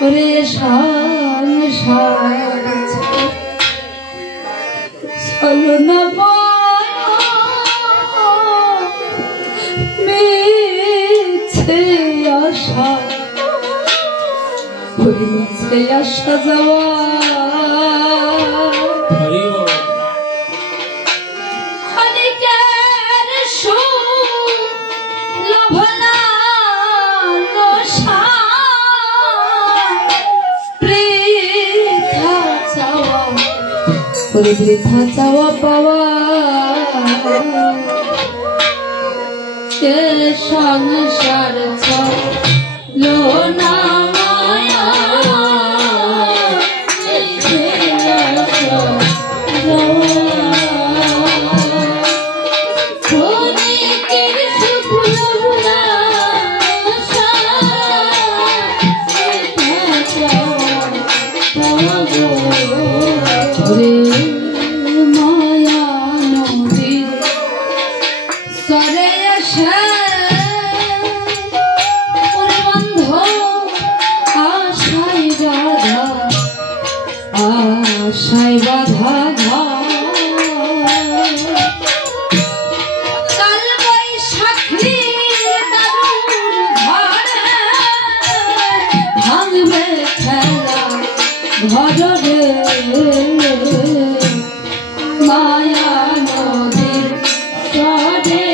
রে সংসার চলো না মিছে আশা মিছে আশা যাওয়া বৃথা চাওয়া পাওয়া সংসার চলো না মায়া আশায় বাধা কাল বৈশাখী ভাঙবে খেলা ঘরে মায়া নদীর চরে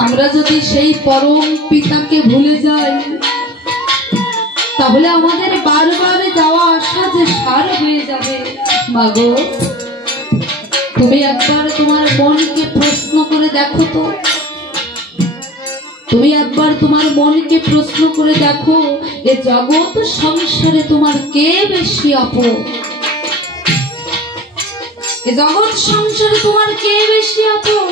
আমরা যদি সেই পরম পিতাকে ভুলে যাই তাহলে আমাদের বারবার যাওয়া আসা যে সার হয়ে যাবে। মাগো তুমি একবার তোমার মনকে প্রশ্ন করে দেখো তো, তুমি একবার তোমার মনকে প্রশ্ন করে দেখো এ জগৎ সংসারে তোমার কে বেশি আপন? এ জগৎ সংসারে তোমার কে বেশি আপন?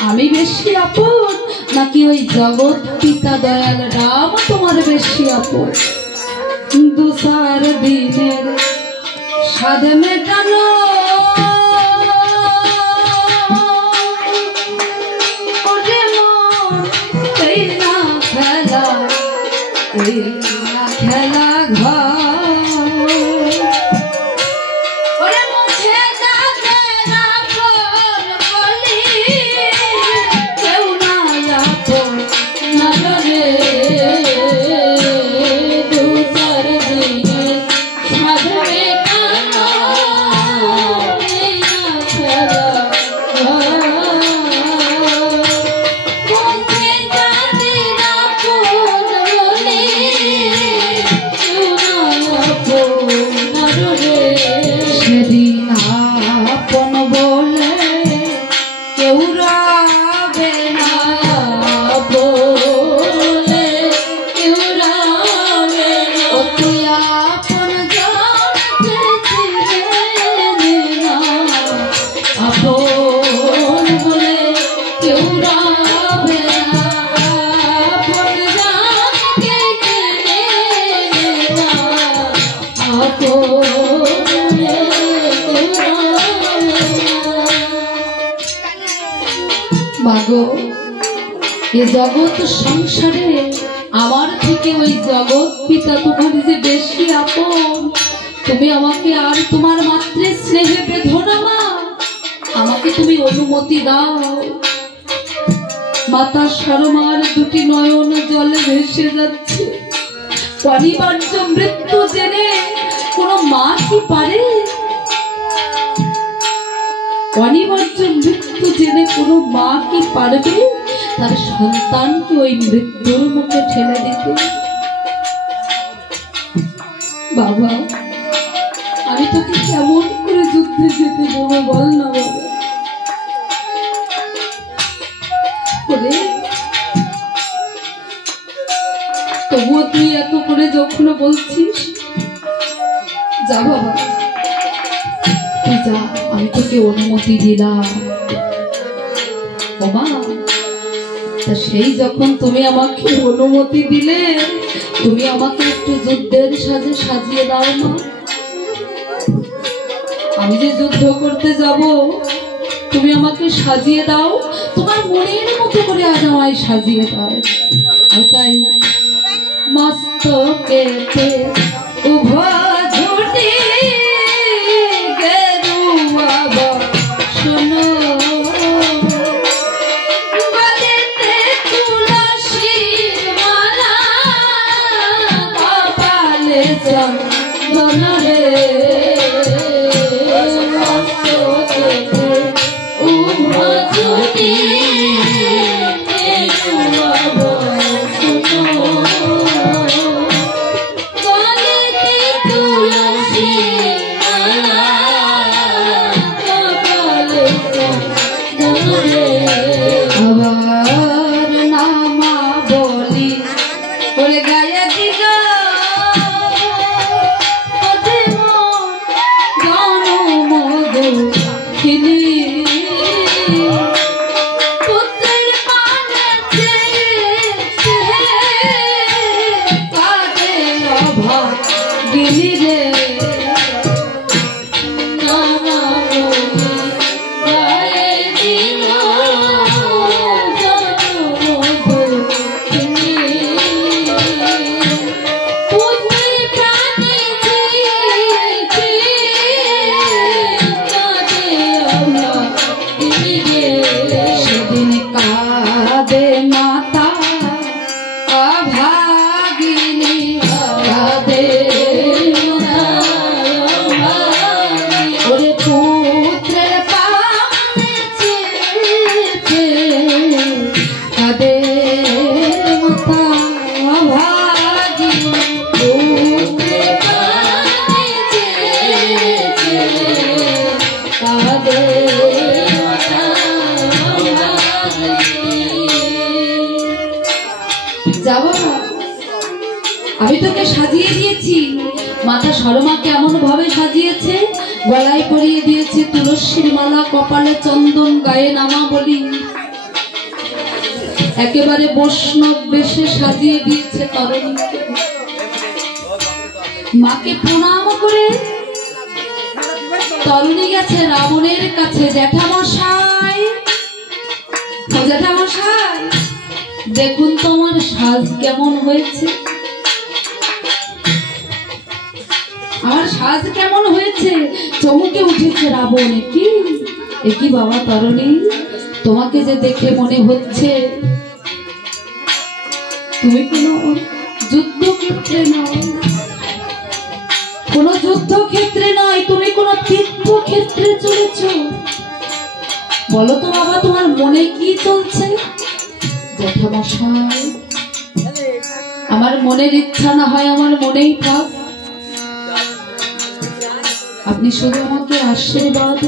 আমি বেশি আপন নাকি ওই জগৎ পিতা দয়াল রাম তোমার বেশি আপন? দু চার দিনের স্বাদ মেটানো খেলা ঘর you মাগো, এ জগৎ সংসারে আমার থেকে ওই জগৎ পিতা তোমার যে বেশি আপন, তুমি আমাকে আর তোমার মাতৃ স্নেহে বেঁধো না মা, আমাকে তুমি অনুমতি দাও। মাতা সরমার দুটি নয়ন জলে ভেসে যাচ্ছে। অনিবার্য মৃত্যু জেনে কোনো মা কি পারে? অনিবার্য মৃত্যু জেনে কোনো মা কি পারবে তার সন্তানকে ওই মৃত্যুর মুখে ঠেলে দিতে? বাবা, আমি তোকে কেমন করে যুদ্ধে যেতে দেবো বল না বাবা। তবুও তুই এত করে যখন বলছিস, যা বাবা তুই যা, আমি তোকে অনুমতি দিলাম। বাবা, তা সেই যখন তুমি আমাকে অনুমতি দিলে, তুমি আমাকে একটু যুদ্ধের সাজে সাজিয়ে দাও মা। আমি যে যুদ্ধ করতে যাব, তুমি আমাকে সাজিয়ে দাও, তোমার মনের মতো করে আজ আমায় সাজিয়ে দাও। আর তাই মস্তকেতে উভয় ঝুটি গেরুয়া বসন, গলেতে তুলসীর মালা, কপালে চন্দন রে। মস্তকেতে উভয় ঝুটি গেরুয়া আবার নামা বলি বলে গায়ে দিল জনম দুঃখিনী, পুত্রের পানে কাঁদে অভাগিনী রে। আমি তোকে সাজিয়ে দিয়েছি। মাতা সরমা কেমন ভাবে সাজিয়েছে, গলায় পরিয়ে দিয়েছে তুলসীর মালা, কপালে চন্দন, গায়ে নামা বলি, একেবারে বৈষ্ণব বেশে সাজিয়ে দিয়েছে তরণীকে। মাকে প্রণাম করে তরণী গেছে রাবণের কাছে। জ্যাঠামশাই, জ্যাঠামশাই দেখুন তো আমার সাজ কেমন হয়েছে, আমার সাজ কেমন হয়েছে। চমকে উঠেছে রাবণ, কি বাবা তরণী, তোমাকে যে দেখে মনে হচ্ছে তুমি কোনো যুদ্ধক্ষেত্রে নয়, কোনো যুদ্ধক্ষেত্রে নয়, তুমি কোনো তীর্থক্ষেত্রে চলেছ। বলো তো বাবা, তোমার মনে কি চলছে? জ্যাঠামশাই, আমার মনের ইচ্ছা না হয় আমার মনেই থাক, আপনি শুধু আমাকে আশীর্বাদ